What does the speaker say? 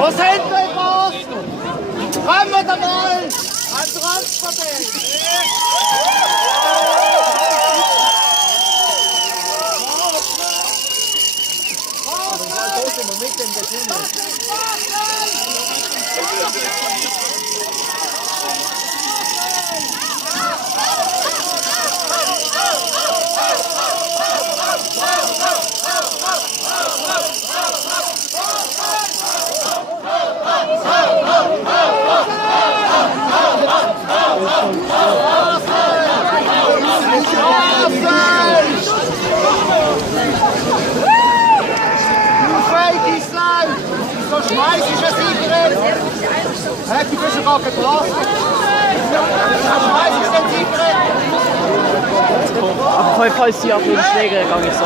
Was sind wir in Basel? Kommen wir dabei! Ein Transparent! So schmeiß ich es Sigaret! Hey, du bist ja gar kein Glas! So schmeiß ich den Sigaret! Aber falls sie auf den Schläger gegangen ist,